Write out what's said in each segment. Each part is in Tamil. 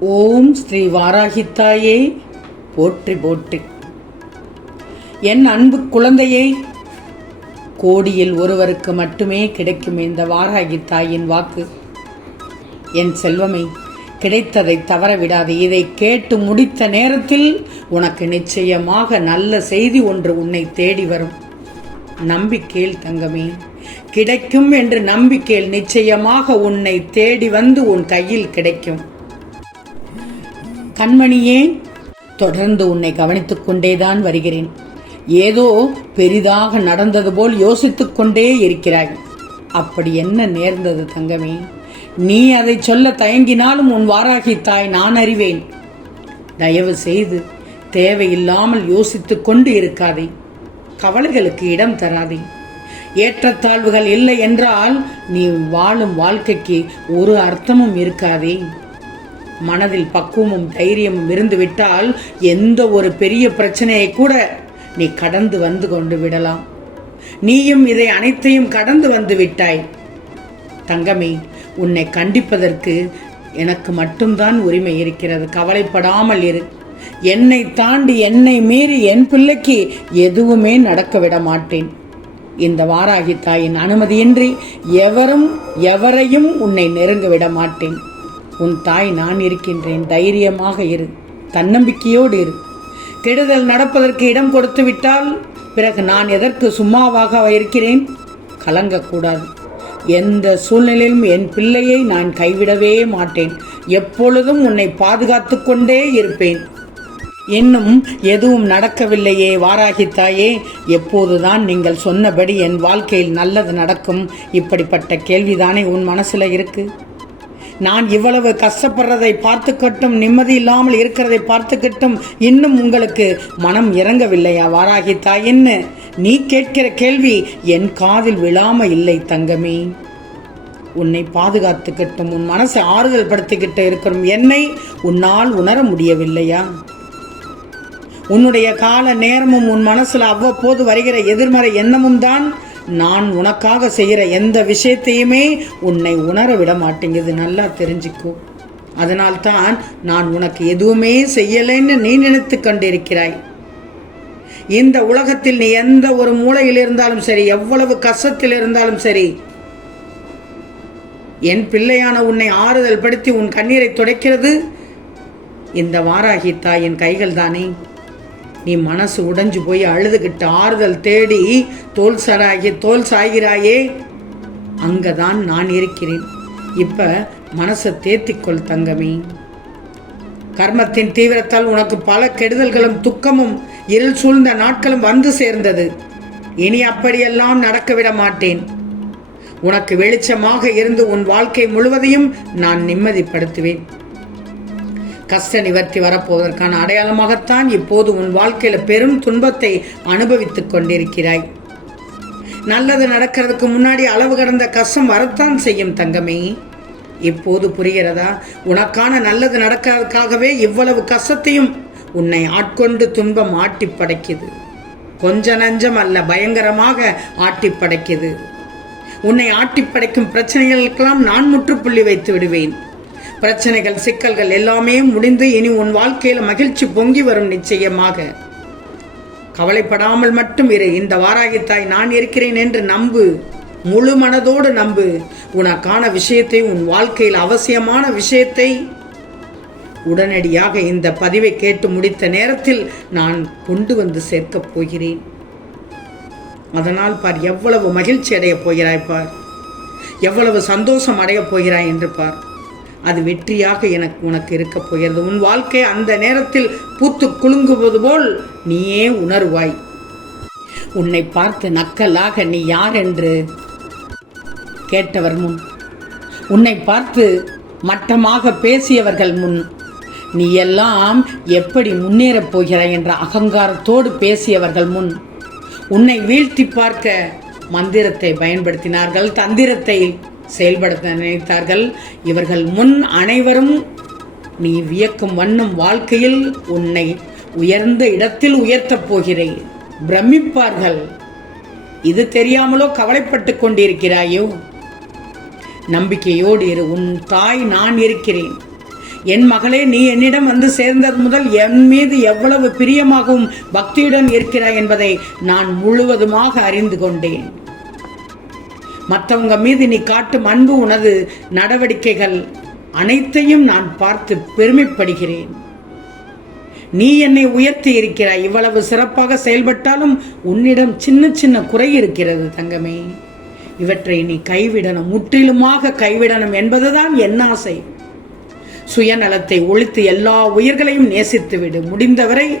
ஓம் ஸ்ரீ வாராகித்தாயே. போற்றி போற்றி. என் அன்பு குழந்தையே கோடியில் ஒருவருக்கு மட்டுமே கிடைக்கும் இந்த வாராகி தாயின் வாக்கு. என் செல்வமே கிடைத்ததை தவற விடாது இதை கேட்டு முடித்த நேரத்தில் உனக்கு நிச்சயமாக நல்ல செய்தி ஒன்று உன்னை தேடி வரும். நம்பிக்கையில் தங்கமே. கிடைக்கும் என்று நம்பிக்கையில் நிச்சயமாக உன்னை தேடி வந்து உன் கையில் கிடைக்கும். கண்மணியே தொடர்ந்து உன்னை கவனித்துக் கொண்டேதான் வருகிறேன். ஏதோ பெரிதாக நடந்தது போல் யோசித்துக் கொண்டே இருக்கிறாய். அப்படி என்ன நேர்ந்தது தங்கமே? நீ அதை சொல்ல தயங்கினாலும் உன் வாராகி தாய் நான் அறிவேன். தயவு செய்து தேவையில்லாமல் யோசித்துக் கொண்டு இருக்காதே. கவலைகளுக்கு இடம் தராதே. ஏற்றத்தாழ்வுகள் இல்லை என்றால் நீ வாழும் வாழ்க்கைக்கு ஒரு அர்த்தமும் இருக்காதே. மனதில் பக்குவமும் தைரியமும் இருந்துவிட்டால் எந்த ஒரு பெரிய பிரச்சனையை கூட நீ கடந்து வந்து கொண்டு விடலாம். நீயும் இதை அனைத்தையும் கடந்து வந்து விட்டாய். தங்கமே உன்னை கண்டிப்பதற்கு எனக்கு மட்டும்தான் உரிமை இருக்கிறது. கவலைப்படாமல் இரு. என்னை தாண்டி என்னை மீறி என் பிள்ளைக்கு எதுவுமே நடக்க விட மாட்டேன். இந்த வாராகி தாயின் அனுமதியின்றி எவரும் எவரையும் உன்னை நெருங்க விட மாட்டேன். உன் தாய் நான் இருக்கின்றேன். தைரியமாக இரு. தன்னம்பிக்கையோடு இரு. கெடுதல் நடப்பதற்கு இடம் கொடுத்து விட்டால் பிறகு நான் எதற்கு சும்மாவாக இருக்கிறேன் கலங்கக்கூடாது. எந்த சூழ்நிலையிலும் என் பிள்ளையை நான் கைவிடவே மாட்டேன். எப்பொழுதும் உன்னை பாதுகாத்து கொண்டே இருப்பேன். இன்னும் எதுவும் நடக்கவில்லையே வாராகித்தாயே. எப்போதுதான் நீங்கள் சொன்னபடி என் வாழ்க்கையில் நல்லது நடக்கும். இப்படிப்பட்ட கேள்விதானே உன் மனசில் இருக்கு? நான் இவ்வளவு கஷ்டப்படுறதை பார்த்துக்கட்டும் நிம்மதி இல்லாமல் இருக்கிறதை பார்த்துக்கட்டும் இன்னும் உங்களுக்கு மனம் இறங்கவில்லையா வாராகி தாயின்னு நீ கேட்கிற கேள்வி என் காதில் விழாம இல்லை தங்கமே. உன்னை பாதுகாத்துக்கட்டும் உன் மனசை ஆறுதல் படுத்திக்கிட்டு இருக்கிறோம் என்னை உன்னால் உணர முடியவில்லையா? உன்னுடைய கால நேரமும் உன் மனசுல அவ்வப்போது வருகிற எதிர்மறை எண்ணமும் தான் நான் உனக்காக செய்கிற எந்த விஷயத்தையுமே உன்னை உணர விட மாட்டேங்குது. நல்லா தெரிஞ்சுக்கோ. அதனால்தான் நான் உனக்கு எதுவுமே செய்யலைன்னு நீ நினைத்து கொண்டிருக்கிறாய். இந்த உலகத்தில் நீ எந்த ஒரு மூலையில் இருந்தாலும் சரி எவ்வளவு கஷ்டத்தில் இருந்தாலும் சரி என் பிள்ளையான உன்னை ஆறுதல் படுத்தி உன் கண்ணீரை துடைக்கிறது. இந்த வாராகி தாயின் கைகள் தானே? நீ மனசு உடைஞ்சு போய் அழுதுகிட்டு ஆறுதல் தேடி தோல் சராகி தோல் சாய்கிறாயே அங்கதான் நான் இருக்கிறேன். இப்ப மனசை தேத்திக்கொள் தங்கமே. கர்மத்தின் தீவிரத்தால் உனக்கு பல கெடுதல்களும் துக்கமும் இருள் சூழ்ந்த நாட்களும் வந்து சேர்ந்தது. இனி அப்படியெல்லாம் நடக்க விட மாட்டேன். உனக்கு வெளிச்சமாக இருந்து உன் வாழ்க்கை முழுவதையும் நான் நிம்மதிப்படுத்துவேன். கஷ்ட நிவர்த்தி வரப்போவதற்கான அடையாளமாகத்தான் இப்போது உன் வாழ்க்கையில பெரும் துன்பத்தை அனுபவித்துக் கொண்டிருக்கிறாய். நல்லது நடக்கிறதுக்கு முன்னாடி அளவு கடந்த கஷ்டம் வரத்தான் செய்யும் தங்கமே. இப்போது புரிகிறதா? உனக்கான நல்லது நடக்கிறதுக்காகவே இவ்வளவு கஷ்டத்தையும் உன்னை ஆட்கொண்டு துன்பம் ஆட்டி படைக்குது. கொஞ்ச நஞ்சம் அல்ல பயங்கரமாக ஆட்டி படைக்குது. உன்னை ஆட்டி படைக்கும் பிரச்சனைகளுக்கெல்லாம் நான் முற்றுப்புள்ளி வைத்து விடுவேன். பிரச்சனைகள் சிக்கல்கள் எல்லாமே முடிந்து இனி உன் வாழ்க்கையில் மகிழ்ச்சி பொங்கி வரும் நிச்சயமாக. கவலைப்படாமல் மட்டும் இரு. இந்த வாராகித்தாய் நான் இருக்கிறேன் என்று நம்பு. முழு மனதோடு நம்பு. உனக்கான விஷயத்தை உன் வாழ்க்கையில் அவசியமான விஷயத்தை உடனடியாக இந்த பதிவை கேட்டு முடித்த நேரத்தில் நான் கொண்டு வந்து சேர்க்கப் போகிறேன். அதனால் பார் எவ்வளவு மகிழ்ச்சி அடையப் போகிறாய் பார். எவ்வளவு சந்தோஷம் அடையப் போகிறாய் என்று பார். அது வெற்றியாக எனக்கு உனக்கு இருக்க போகிறது. உன் வாழ்க்கை அந்த நேரத்தில் பூத்து குலுங்குவது போல் நீயே உணர்வாய். உன்னை பார்த்து நக்கலாக நீ யார் என்று கேட்டவர் முன். உன்னை பார்த்து மட்டமாக பேசியவர்கள் முன். நீ எல்லாம் எப்படி முன்னேறப் போகிறாய் என்ற அகங்காரத்தோடு பேசியவர்கள் முன். உன்னை வீழ்த்தி பார்க்க மந்திரத்தை பயன்படுத்தினார்கள். தந்திரத்தை செயல்படுத்த நினைத்தார்கள் இவர்கள் முன் அனைவரும் நீ வியக்கும் வண்ணம் வாழ்க்கையில் உன்னை உயர்ந்த இடத்தில் உயர்த்தப் போகிறேன். பிரமிப்பார்கள். இது தெரியாமலோ கவலைப்பட்டு கொண்டிருக்கிறாயோ? நம்பிக்கையோடு இரு உன் தாய் நான் இருக்கிறேன். என் மகளே நீ என்னிடம் வந்து சேர்ந்தது முதல் என் மீது எவ்வளவு பிரியமாகவும் பக்தியுடன் இருக்கிறாய் என்பதை நான் முழுவதுமாக அறிந்து கொண்டேன். மற்றவங்க மீது நீ காட்டும் அன்பு உனது நடவடிக்கைகள் அனைத்தையும் நான் பார்த்து பெருமைப்படுகிறேன். நீ என்னை உயர்த்தி இருக்கிறாய். இவ்வளவு சிறப்பாக செயல்பட்டாலும் உன்னிடம் சின்ன சின்ன குறை இருக்கிறது தங்கமே. இவற்றை நீ கைவிடணும். முற்றிலுமாக கைவிடணும் என்பதுதான் என் ஆசை. சுயநலத்தை ஒழித்து எல்லா உயிர்களையும் நேசித்துவிடு. முடிந்தவரை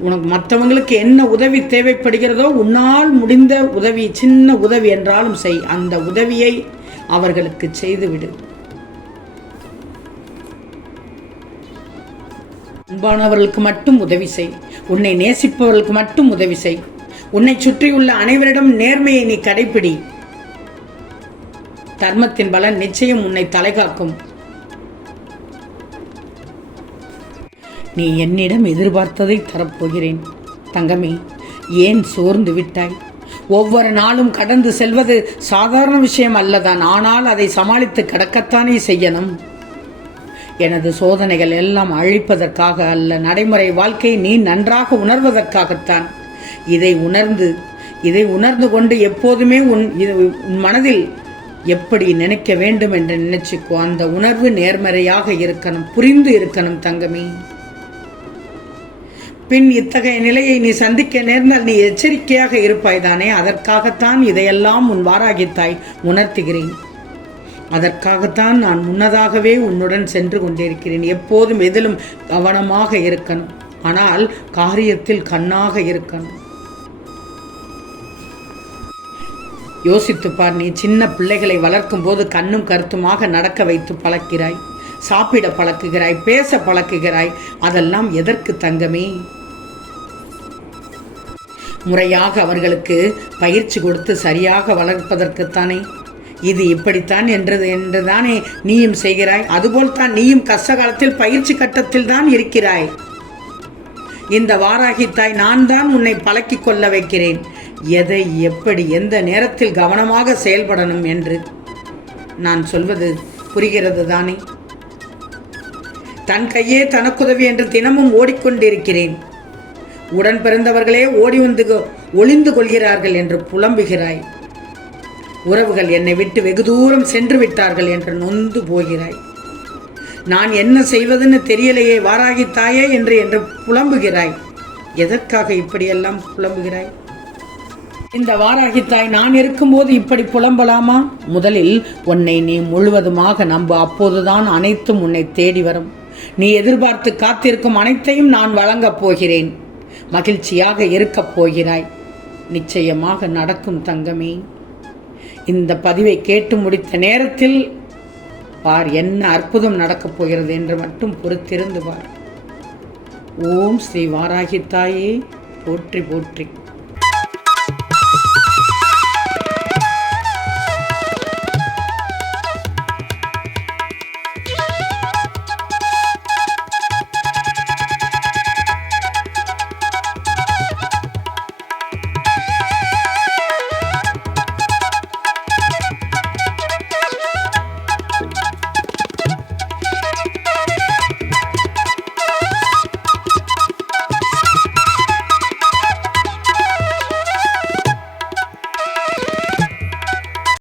உனக்கு மற்றவங்களுக்கு என்ன உதவி தேவைப்படுகிறதோ உன்னால் முடிந்த உதவி சின்ன உதவி என்றாலும் செய். அந்த உதவியை அவர்களுக்கு செய்துவிடு. அன்பானவர்களுக்கு மட்டும் உதவி செய். உன்னை நேசிப்பவர்களுக்கு மட்டும் உதவி செய். உன்னை சுற்றியுள்ள அனைவரிடம் நேர்மையை நீ கடைப்பிடி. தர்மத்தின் பலன் நிச்சயம் உன்னை தலைகாக்கும் நீ என்னிடம் எதிர்பார்த்ததை தரப்போகிறேன். தங்கமே ஏன் சோர்ந்து விட்டாய்? ஒவ்வொரு நாளும் கடந்து செல்வது சாதாரண விஷயம் அல்லதான். ஆனால் அதை சமாளித்து கடக்கத்தானே செய்யணும்? எனது சோதனைகள் எல்லாம் அழிப்பதற்காக அல்ல நடைமுறை வாழ்க்கை நீ நன்றாக உணர்வதற்காகத்தான். இதை உணர்ந்து இதை உணர்ந்து கொண்டு எப்போதுமே உன் இது உன் மனதில் எப்படி நினைக்க வேண்டும் என்று நினைச்சுக்கோ. அந்த உணர்வு நேர்மறையாக இருக்கணும் புரிந்து இருக்கணும் தங்கமே. பின் இத்தகைய நிலையை நீ சந்திக்க நேர்ந்தால் நீ எச்சரிக்கையாக இருப்பாய் தானே? அதற்காகத்தான் இதையெல்லாம் உன் வாராகித்தாய் உணர்த்துகிறேன். அதற்காகத்தான் நான் முன்னதாகவே உன்னுடன் சென்று கொண்டிருக்கிறேன். எப்போதும் எதிலும் கவனமாக இருக்கணும். ஆனால் காரியத்தில் கண்ணாக இருக்கணும். யோசித்துப் பார் நீ சின்ன பிள்ளைகளை வளர்க்கும் போது கண்ணும் கருத்துமாக நடக்க வைத்து பழக்கிறாய். சாப்பிட பழக்குகிறாய் பேச பழக்குகிறாய். அதெல்லாம் எதற்கு தங்கமே? முறையாக அவர்களுக்கு பயிற்சி கொடுத்து சரியாக வளர்ப்பதற்குத்தானே? இது இப்படித்தான் என்றது என்றுதானே நீயும் செய்கிறாய்? அதுபோல்தான் நீயும் கஷ்ட காலத்தில் பயிற்சி கட்டத்தில் தான் இருக்கிறாய். இந்த வாராகி தாய் நான் தான் உன்னை பழக்கிக் கொள்ள வைக்கிறேன். எதை எப்படி எந்த நேரத்தில் கவனமாக செயல்படணும் என்று நான் சொல்வது புரிகிறது தானே தன் கையே தனக்குதவி என்று தினமும் ஓடிக்கொண்டிருக்கிறேன். உடன் பிறந்தவர்களே ஓடி வந்து கொ- ஒளிந்து கொள்கிறார்கள் என்று புலம்புகிறாய். உறவுகள் என்னை விட்டு வெகு தூரம் சென்று விட்டார்கள் என்று நொந்து போகிறாய். நான் என்ன செய்வதுன்னு தெரியலையே வாராகி தாயே என்று என்று புலம்புகிறாய். எதற்காக இப்படியெல்லாம் புலம்புகிறாய்? இந்த வாராகி தாய் நான் இருக்கும்போது இப்படி புலம்பலாமா? முதலில் உன்னை நீ முழுவதுமாக நம்பு அப்போதுதான் அனைத்தும் உன்னை தேடி வரும். நீ எதிர்பார்த்து காத்திருக்கும் அனைத்தையும் நான் வழங்கப் போகிறேன். மகிழ்ச்சியாக இருக்கப் போகிறாய். நிச்சயமாக நடக்கும் தங்கமே. இந்த பதிவை கேட்டு முடித்த நேரத்தில் பார் என்ன அற்புதம் நடக்கப் போகிறது என்று மட்டும் பொறுத்திருந்து பார். ஓம் ஸ்ரீ வாராகி தாயே போற்றி போற்றி.